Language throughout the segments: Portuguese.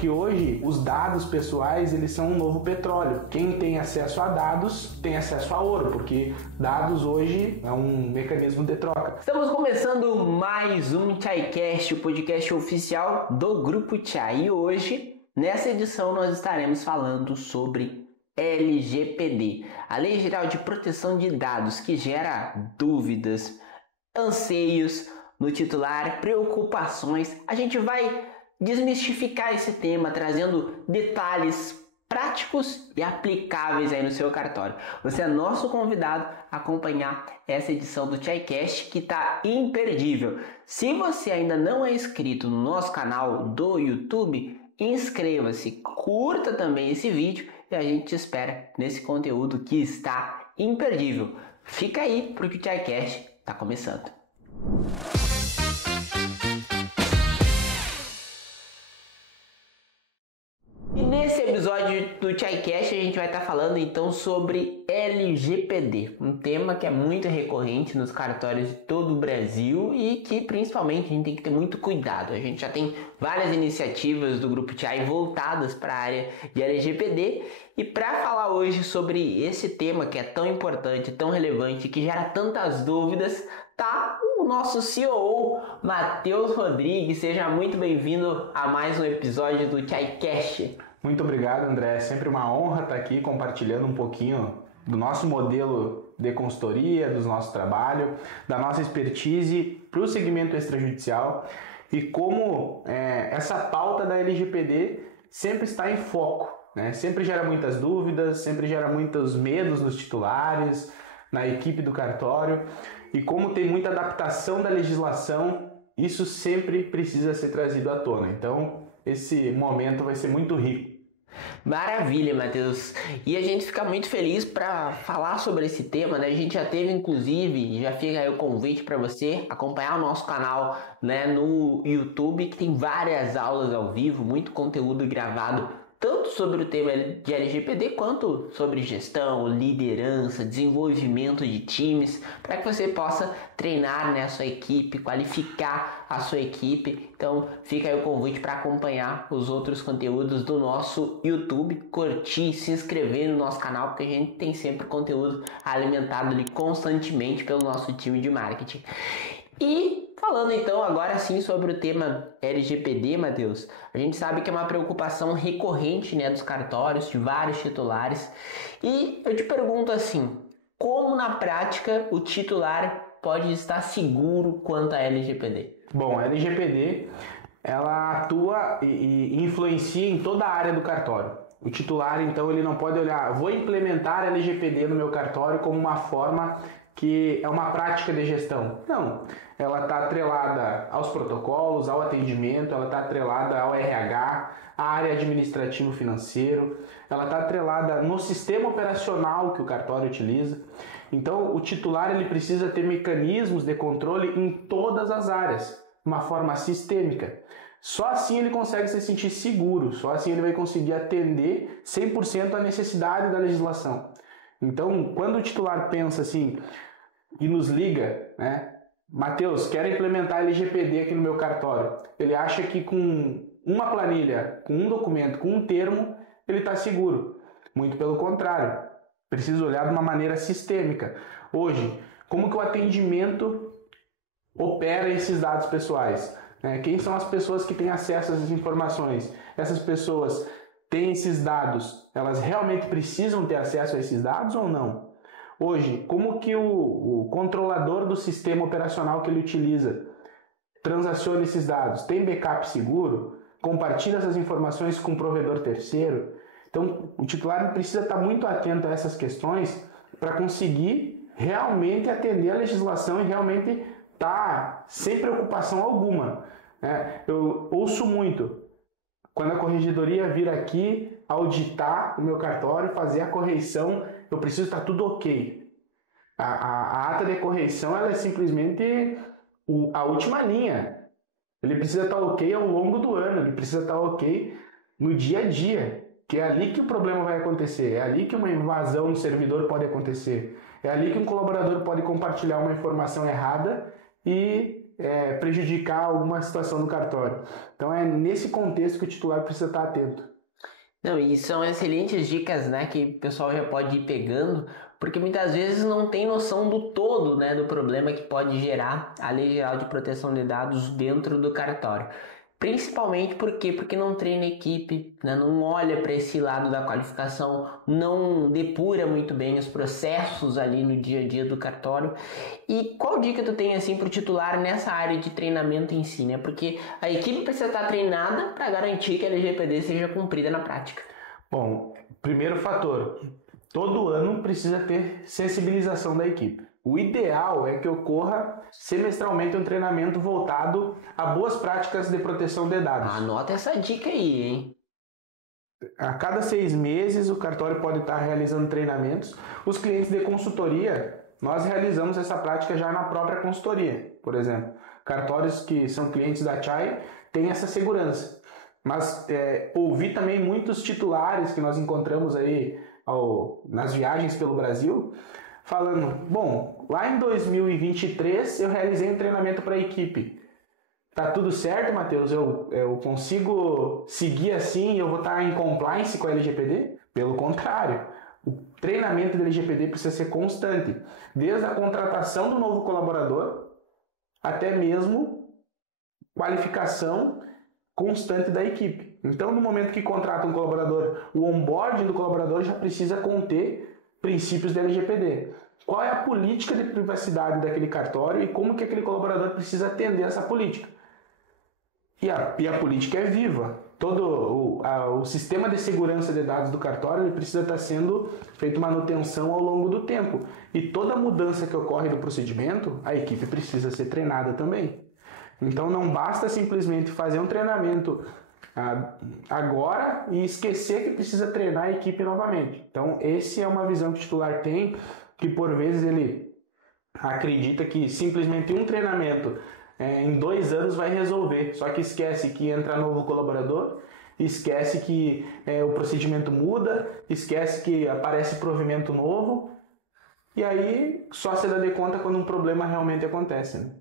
Porque hoje os dados pessoais eles são um novo petróleo. Quem tem acesso a dados tem acesso a ouro, porque dados hoje é um mecanismo de troca. Estamos começando mais um Chaicast, o podcast oficial do Grupo Chai. E hoje, nessa edição, nós estaremos falando sobre LGPD, a Lei Geral de Proteção de Dados, que gera dúvidas, anseios no titular, preocupações. A gente vai desmistificar esse tema, trazendo detalhes práticos e aplicáveis aí no seu cartório. Você é nosso convidado a acompanhar essa edição do Chaicast, que está imperdível. Se você ainda não é inscrito no nosso canal do YouTube, inscreva-se, curta também esse vídeo e a gente te espera nesse conteúdo que está imperdível. Fica aí porque o Chaicast está começando. E nesse episódio do Chaicast a gente vai estar falando então sobre LGPD, um tema que é muito recorrente nos cartórios de todo o Brasil e que principalmente a gente tem que ter muito cuidado. A gente já tem várias iniciativas do Grupo Chai voltadas para a área de LGPD e para falar hoje sobre esse tema que é tão importante, tão relevante, que gera tantas dúvidas, tá o nosso CEO, Matheus Rodrigues. Seja muito bem-vindo a mais um episódio do Chaicast. Muito obrigado, André. É sempre uma honra estar aqui compartilhando um pouquinho do nosso modelo de consultoria, do nosso trabalho, da nossa expertise para o segmento extrajudicial e como essa pauta da LGPD sempre está em foco, né? Sempre gera muitas dúvidas, sempre gera muitos medos nos titulares, na equipe do cartório. E como tem muita adaptação da legislação, isso sempre precisa ser trazido à tona. Então, esse momento vai ser muito rico. Maravilha, Matheus. E a gente fica muito feliz para falar sobre esse tema, né? A gente já teve, inclusive, já fica aí o convite para você acompanhar o nosso canal, né, no YouTube, que tem várias aulas ao vivo, muito conteúdo gravado, tanto sobre o tema de LGPD quanto sobre gestão, liderança, desenvolvimento de times, para que você possa treinar, né, a sua equipe, qualificar a sua equipe. Então fica aí o convite para acompanhar os outros conteúdos do nosso YouTube, curtir, se inscrever no nosso canal, porque a gente tem sempre conteúdo alimentado ali constantemente pelo nosso time de marketing. E falando então agora sim sobre o tema LGPD, Matheus, a gente sabe que é uma preocupação recorrente, né, dos cartórios, de vários titulares. E eu te pergunto assim, como na prática o titular pode estar seguro quanto à LGPD? Bom, a LGPD ela atua e influencia em toda a área do cartório. O titular, então, ele não pode olhar, vou implementar a LGPD no meu cartório como uma forma que é uma prática de gestão. Não, ela está atrelada aos protocolos, ao atendimento, ela está atrelada ao RH, à área administrativo-financeiro, ela está atrelada no sistema operacional que o cartório utiliza. Então, o titular ele precisa ter mecanismos de controle em todas as áreas, de uma forma sistêmica. Só assim ele consegue se sentir seguro, só assim ele vai conseguir atender 100% a necessidade da legislação. Então, quando o titular pensa assim e nos liga, né, Matheus, quero implementar a LGPD aqui no meu cartório, ele acha que com uma planilha, com um documento, com um termo, ele está seguro. Muito pelo contrário, precisa olhar de uma maneira sistêmica. Hoje, como que o atendimento opera esses dados pessoais? Quem são as pessoas que têm acesso a essas informações? Essas pessoas têm esses dados, elas realmente precisam ter acesso a esses dados ou não? Hoje, como que o controlador do sistema operacional que ele utiliza transaciona esses dados? Tem backup seguro? Compartilha essas informações com um provedor terceiro? Então, o titular precisa estar muito atento a essas questões para conseguir realmente atender a legislação e realmente estar sem preocupação alguma. Eu ouço muito, quando a corregedoria vir aqui auditar o meu cartório, fazer a correição, eu preciso estar tudo ok. A ata de correição ela é simplesmente a última linha. Ele precisa estar ok ao longo do ano, ele precisa estar ok no dia a dia, que é ali que o problema vai acontecer, é ali que uma invasão no servidor pode acontecer, é ali que um colaborador pode compartilhar uma informação errada e prejudicar alguma situação no cartório. Então é nesse contexto que o titular precisa estar atento. Não, e são excelentes dicas, né, que o pessoal já pode ir pegando, porque muitas vezes não tem noção do todo, né, do problema que pode gerar a Lei Geral de Proteção de Dados dentro do cartório. Principalmente porque não treina a equipe, né, não olha para esse lado da qualificação, não depura muito bem os processos ali no dia a dia do cartório. E qual dica tu tem assim para o titular nessa área de treinamento em si, né? Porque a equipe precisa estar treinada para garantir que a LGPD seja cumprida na prática. Bom, primeiro fator, todo ano precisa ter sensibilização da equipe. O ideal é que ocorra semestralmente um treinamento voltado a boas práticas de proteção de dados. Anota essa dica aí, hein? A cada 6 meses o cartório pode estar realizando treinamentos. Os clientes de consultoria, nós realizamos essa prática já na própria consultoria. Por exemplo, cartórios que são clientes da Chai têm essa segurança. Mas ouvi também muitos titulares que nós encontramos aí nas viagens pelo Brasil, falando, bom, lá em 2023 eu realizei um treinamento para a equipe. Tá tudo certo, Matheus? Eu consigo seguir assim e eu vou estar em compliance com a LGPD? Pelo contrário, o treinamento da LGPD precisa ser constante, desde a contratação do novo colaborador até mesmo qualificação constante da equipe. Então, no momento que contrata um colaborador, o onboarding do colaborador já precisa conter princípios da LGPD. Qual é a política de privacidade daquele cartório e como que aquele colaborador precisa atender essa política. E a política é viva. Todo o sistema de segurança de dados do cartório ele precisa estar sendo feito manutenção ao longo do tempo. E toda mudança que ocorre do procedimento, a equipe precisa ser treinada também. Então não basta simplesmente fazer um treinamento agora e esquecer que precisa treinar a equipe novamente. Então essa é uma visão que o titular tem, que por vezes ele acredita que simplesmente um treinamento em 2 anos vai resolver, só que esquece que entra novo colaborador, esquece que o procedimento muda, esquece que aparece provimento novo, e aí só se dá de conta quando um problema realmente acontece, né?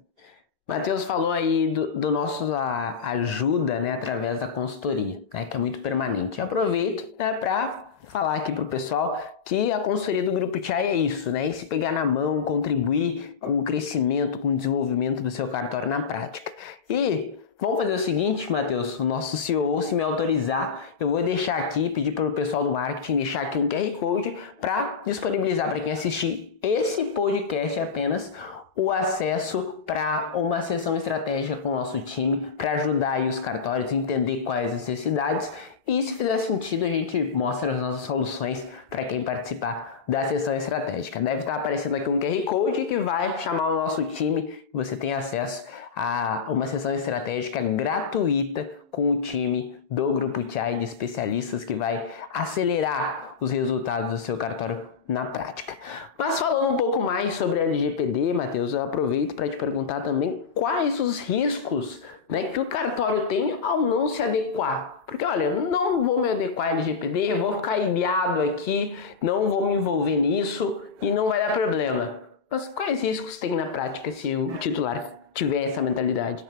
Matheus falou aí do nosso ajuda, né, através da consultoria, né, que é muito permanente. Aproveito, né, para falar aqui pro pessoal que a consultoria do Grupo Chai é isso, né? E se pegar na mão, contribuir com o crescimento, com o desenvolvimento do seu cartório na prática. E vamos fazer o seguinte, Matheus, o nosso CEO, se me autorizar, eu vou deixar aqui, pedir para o pessoal do marketing deixar aqui um QR Code para disponibilizar para quem assistir esse podcast apenas o acesso para uma sessão estratégica com o nosso time para ajudar aí os cartórios a entender quais as necessidades e se fizer sentido a gente mostra as nossas soluções para quem participar da sessão estratégica. Deve estar aparecendo aqui um QR Code que vai chamar o nosso time e você tem acesso a uma sessão estratégica gratuita com o time do Grupo Chai de especialistas que vai acelerar os resultados do seu cartório na prática. Mas falando um pouco mais sobre a LGPD, Matheus, eu aproveito para te perguntar também quais os riscos, né, que o cartório tem ao não se adequar. Porque, olha, eu não vou me adequar à LGPD, eu vou ficar ilhado aqui, não vou me envolver nisso e não vai dar problema. Mas quais riscos tem na prática se o titular tiver essa mentalidade?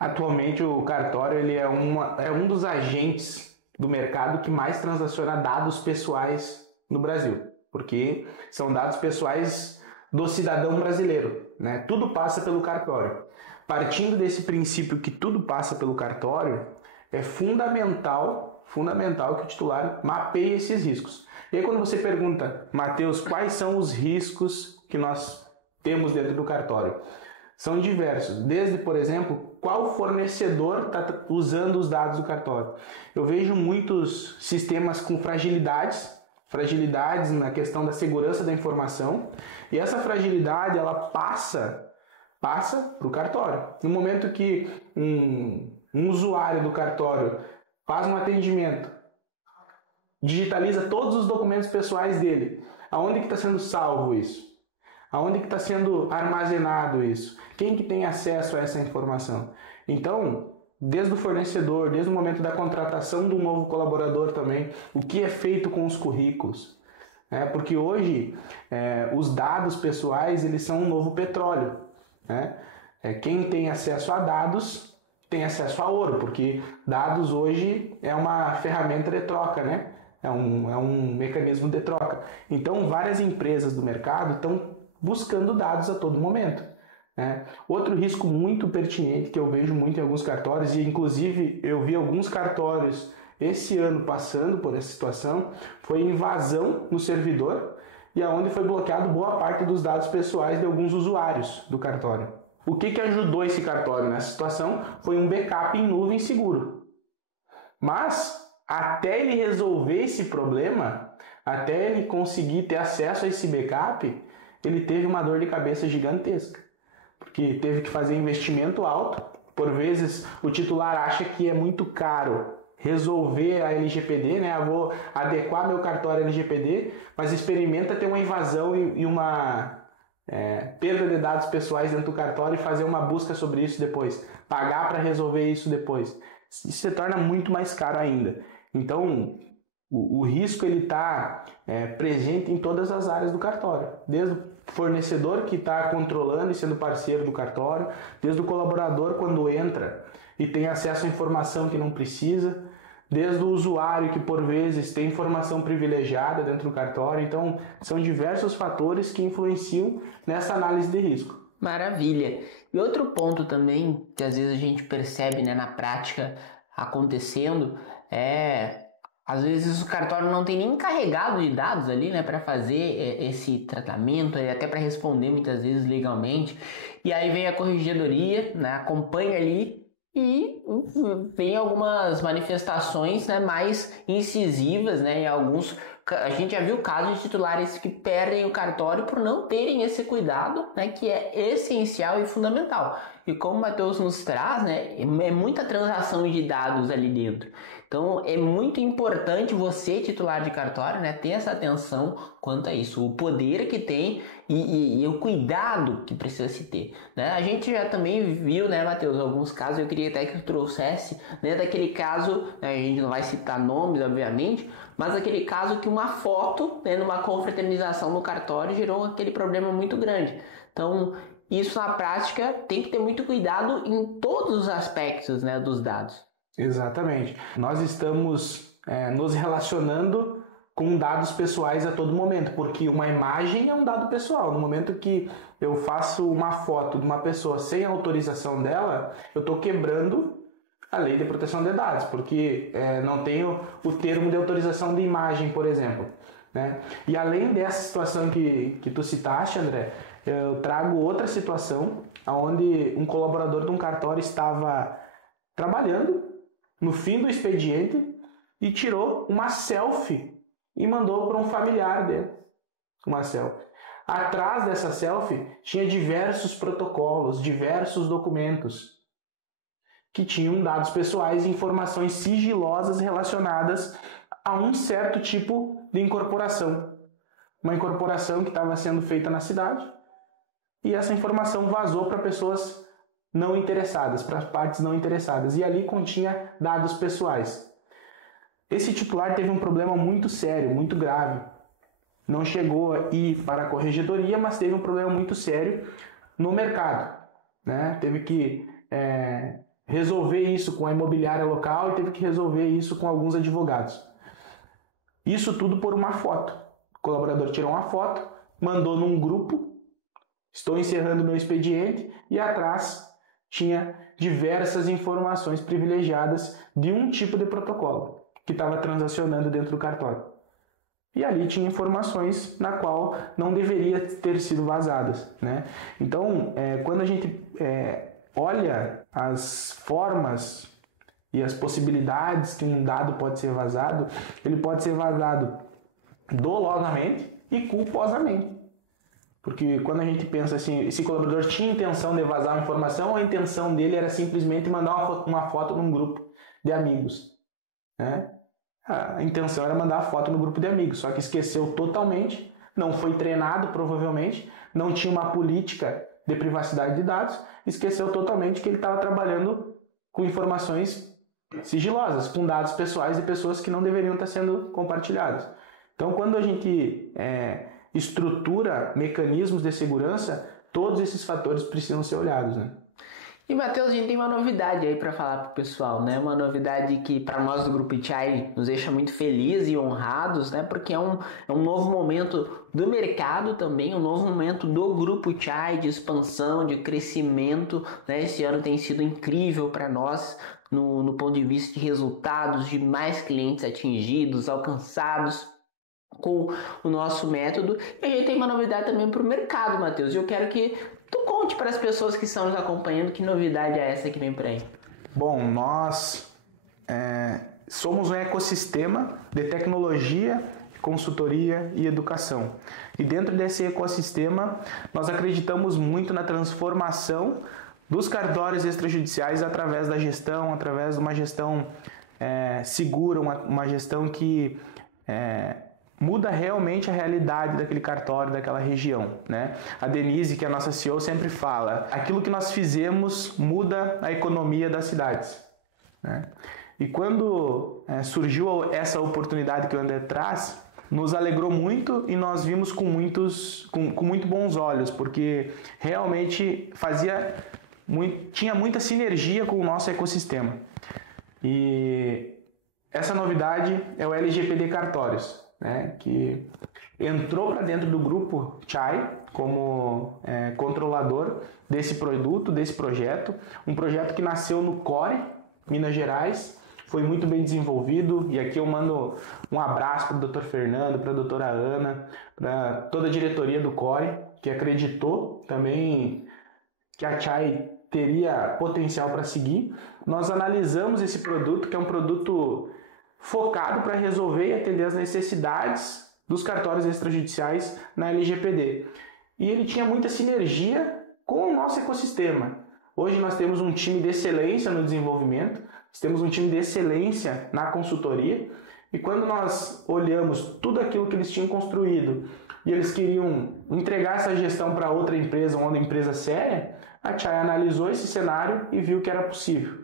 Atualmente o cartório ele é um dos agentes do mercado que mais transaciona dados pessoais no Brasil, porque são dados pessoais do cidadão brasileiro, né? Tudo passa pelo cartório. Partindo desse princípio que tudo passa pelo cartório, é fundamental que o titular mapeie esses riscos. E aí quando você pergunta, Matheus, quais são os riscos que nós temos dentro do cartório? São diversos, desde, por exemplo, qual fornecedor está usando os dados do cartório. Eu vejo muitos sistemas com fragilidades na questão da segurança da informação, e essa fragilidade ela passa para o cartório. No momento que um usuário do cartório faz um atendimento, digitaliza todos os documentos pessoais dele, aonde que está sendo salvo isso? Aonde que está sendo armazenado isso? Quem que tem acesso a essa informação? Então, desde o fornecedor, desde o momento da contratação do novo colaborador também, o que é feito com os currículos? Porque hoje os dados pessoais eles são um novo petróleo. Quem tem acesso a dados tem acesso a ouro, porque dados hoje é uma ferramenta de troca, né? É um mecanismo de troca. Então, várias empresas do mercado estão buscando dados a todo momento, né? Outro risco muito pertinente que eu vejo muito em alguns cartórios, e inclusive eu vi alguns cartórios esse ano passando por essa situação, foi invasão no servidor e aonde foi bloqueado boa parte dos dados pessoais de alguns usuários do cartório. O que ajudou esse cartório nessa situação foi um backup em nuvem seguro. Mas até ele resolver esse problema, até ele conseguir ter acesso a esse backup, ele teve uma dor de cabeça gigantesca, porque teve que fazer investimento alto. Por vezes o titular acha que é muito caro resolver a LGPD, né? Eu vou adequar meu cartório LGPD, mas experimenta ter uma invasão e uma perda de dados pessoais dentro do cartório e fazer uma busca sobre isso depois, pagar para resolver isso depois. Isso se torna muito mais caro ainda. Então, o risco ele está presente em todas as áreas do cartório, desde o fornecedor que está controlando e sendo parceiro do cartório, desde o colaborador quando entra e tem acesso à informação que não precisa, desde o usuário que por vezes tem informação privilegiada dentro do cartório. Então, são diversos fatores que influenciam nessa análise de risco. Maravilha! E outro ponto também que às vezes a gente percebe, né, na prática acontecendo às vezes o cartório não tem nem carregado de dados ali, né, para fazer esse tratamento, até para responder muitas vezes legalmente. E aí vem a corregedoria, né, acompanha ali e vem algumas manifestações, né, mais incisivas, né, em alguns. A gente já viu casos de titulares que perdem o cartório por não terem esse cuidado, né, que é essencial e fundamental. E como o Matheus nos traz, né, é muita transação de dados ali dentro. Então é muito importante você, titular de cartório, né, ter essa atenção quanto a isso, o poder que tem e o cuidado que precisa se ter, né? A gente já também viu, né, Matheus, alguns casos, eu queria até que tu trouxesse, né, daquele caso, né, a gente não vai citar nomes, obviamente, mas aquele caso que uma foto, né, numa confraternização no cartório gerou aquele problema muito grande. Então, isso na prática tem que ter muito cuidado em todos os aspectos, né, dos dados. Exatamente. Nós estamos nos relacionando com dados pessoais a todo momento, porque uma imagem é um dado pessoal. No momento que eu faço uma foto de uma pessoa sem autorização dela, eu estou quebrando a lei de proteção de dados, porque não tenho o termo de autorização de imagem, por exemplo, né? E além dessa situação que tu citaste, André, eu trago outra situação onde um colaborador de um cartório estava trabalhando no fim do expediente e tirou uma selfie e mandou para um familiar dele, uma selfie. Atrás dessa selfie tinha diversos protocolos, diversos documentos que tinham dados pessoais e informações sigilosas relacionadas a um certo tipo de incorporação. Uma incorporação que estava sendo feita na cidade, e essa informação vazou para pessoas não interessadas, para partes não interessadas, e ali continha dados pessoais. Esse titular teve um problema muito sério, muito grave. Não chegou a ir para a corregedoria, mas teve um problema muito sério no mercado, né? Teve que resolver isso com a imobiliária local e teve que resolver isso com alguns advogados. Isso tudo por uma foto. O colaborador tirou uma foto, mandou num grupo, estou encerrando meu expediente, e atrás tinha diversas informações privilegiadas de um tipo de protocolo que estava transacionando dentro do cartório. E ali tinha informações na qual não deveria ter sido vazadas, né? Então, quando a gente olha as formas e as possibilidades que um dado pode ser vazado, ele pode ser vazado dolosamente e culposamente. Porque quando a gente pensa assim, esse colaborador tinha intenção de vazar uma informação, ou a intenção dele era simplesmente mandar uma foto num grupo de amigos, né? A intenção era mandar a foto no grupo de amigos, só que esqueceu totalmente, não foi treinado provavelmente, não tinha uma política de privacidade de dados, esqueceu totalmente que ele estava trabalhando com informações sigilosas, com dados pessoais de pessoas que não deveriam estar sendo compartilhados. Então, quando a gente estrutura mecanismos de segurança, todos esses fatores precisam ser olhados, né? E Matheus, a gente tem uma novidade aí para falar pro pessoal, né? Uma novidade que para nós do Grupo Chai nos deixa muito felizes e honrados, né? Porque é um novo momento do mercado também, um novo momento do Grupo Chai de expansão, de crescimento, né? Esse ano tem sido incrível para nós no ponto de vista de resultados, de mais clientes atingidos, alcançados com o nosso método. E a gente tem uma novidade também para o mercado, Matheus. Eu quero que tu conte para as pessoas que estão nos acompanhando que novidade é essa que vem por aí. Bom, nós somos um ecossistema de tecnologia, consultoria e educação. E dentro desse ecossistema, nós acreditamos muito na transformação dos cartórios extrajudiciais através da gestão, através de uma gestão segura, uma gestão que muda realmente a realidade daquele cartório, daquela região, né? A Denise, que é a nossa CEO, sempre fala, aquilo que nós fizemos muda a economia das cidades, né? E quando surgiu essa oportunidade que o André traz, nos alegrou muito e nós vimos com muito bons olhos, porque realmente tinha muita sinergia com o nosso ecossistema. E essa novidade é o LGPD Cartórios, né, que entrou para dentro do Grupo Chai como controlador desse produto, desse projeto. Um projeto que nasceu no Core, Minas Gerais, foi muito bem desenvolvido. E aqui eu mando um abraço para o Dr. Fernando, para a doutora Ana, para toda a diretoria do Core, que acreditou também que a Chai teria potencial para seguir. Nós analisamos esse produto, que é um produto focado para resolver e atender as necessidades dos cartórios extrajudiciais na LGPD. E ele tinha muita sinergia com o nosso ecossistema. Hoje nós temos um time de excelência no desenvolvimento, nós temos um time de excelência na consultoria, e quando nós olhamos tudo aquilo que eles tinham construído e eles queriam entregar essa gestão para outra empresa, uma empresa séria, a Chai analisou esse cenário e viu que era possível.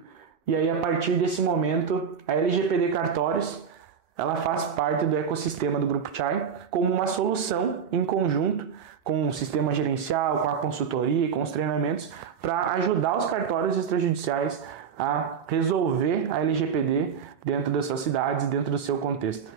E aí, a partir desse momento, a LGPD Cartórios, ela faz parte do ecossistema do Grupo Chai como uma solução em conjunto com o sistema gerencial, com a consultoria e com os treinamentos para ajudar os cartórios extrajudiciais a resolver a LGPD dentro das suas cidades e dentro do seu contexto.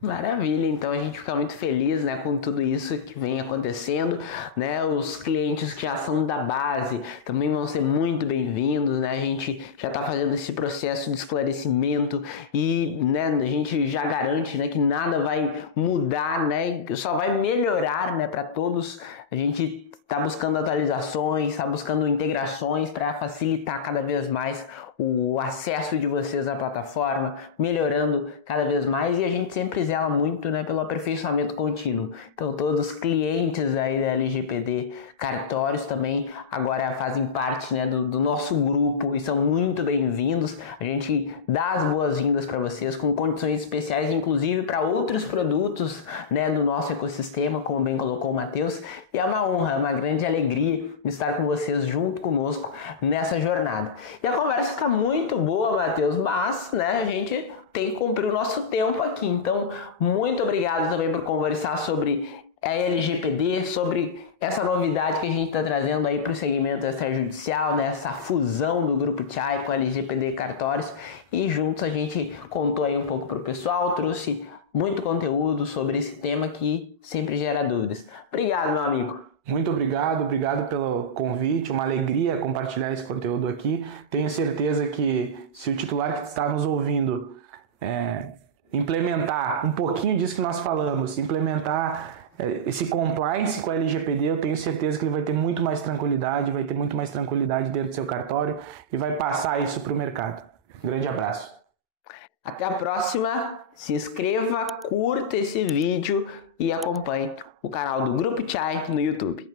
Maravilha, então a gente fica muito feliz, né, com tudo isso que vem acontecendo, né? Os clientes que já são da base também vão ser muito bem-vindos, né? A gente já está fazendo esse processo de esclarecimento e, né, a gente já garante, né, que nada vai mudar, né? Só vai melhorar, né, para todos. A gente está buscando atualizações, está buscando integrações para facilitar cada vez mais o acesso de vocês à plataforma, melhorando cada vez mais, e a gente sempre zela muito, né, pelo aperfeiçoamento contínuo. Então todos os clientes aí da LGPD Cartórios também agora fazem parte, né, do nosso grupo e são muito bem-vindos. A gente dá as boas-vindas para vocês com condições especiais, inclusive para outros produtos, né, do nosso ecossistema, como bem colocou o Matheus, e é uma honra, é uma grande alegria estar com vocês junto conosco nessa jornada. E a conversa está muito boa, Matheus, mas, né, a gente tem que cumprir o nosso tempo aqui. Então, muito obrigado também por conversar sobre a LGPD, sobre essa novidade que a gente está trazendo aí para o segmento extrajudicial, né? Essa fusão do Grupo Chai com a LGPD Cartórios, e juntos a gente contou aí um pouco para o pessoal, trouxe muito conteúdo sobre esse tema que sempre gera dúvidas. Obrigado, meu amigo. Muito obrigado pelo convite, uma alegria compartilhar esse conteúdo aqui. Tenho certeza que se o titular que está nos ouvindo implementar um pouquinho disso que nós falamos, implementar esse compliance com a LGPD, eu tenho certeza que ele vai ter muito mais tranquilidade, dentro do seu cartório e vai passar isso para o mercado. Um grande abraço. Até a próxima, se inscreva, curta esse vídeo e acompanhe o canal do Grupo Chai no YouTube.